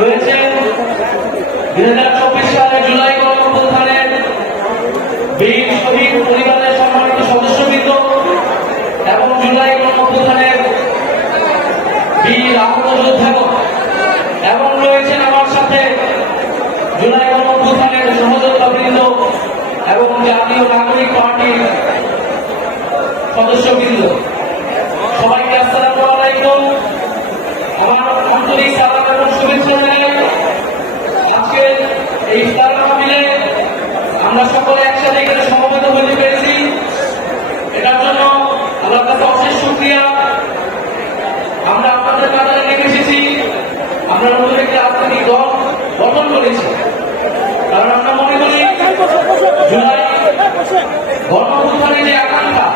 রয়েছে। দুই হাজার চব্বিশ সালে জুলাই গণঅভ্যুত্থানের বীর শহীদ পরিবারের সম্মানিত সদস্যবৃন্দ এবং জুলাই গণঅভ্যুত্থানের বীর আহত যোদ্ধাগণ। এবং রয়েছেন আমার সাথে জুলাই গণঅভ্যুত্থানের সহযোগিতা বৃন্দ এবং জাতীয় নাগরিক পার্টির সদস্যবৃন্দ। সবাইকে আসসালামু আলাইকুম। আমার গঠন করেছি। কারণ আমরা মনে করি, জুলাই গণঅভ্যুত্থানের যে আকাঙ্ক্ষা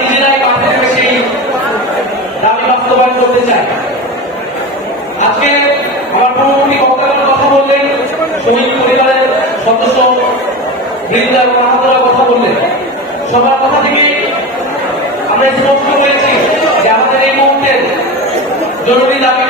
নিজেরাই মাঠে নেমে করতে চাই। আজকে আমার বক্তাগণ কথা বললেন সদস্য বৃন্দ এবং কথা বললেন। সবার কথা থেকে আমরা বিভক্ত হয়েছি। যে আমাদের এই মুহূর্তের জরুরি দাবিটা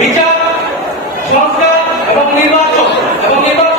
বিচার সংস্কার এবং নির্বাচন এবং নির্বাচন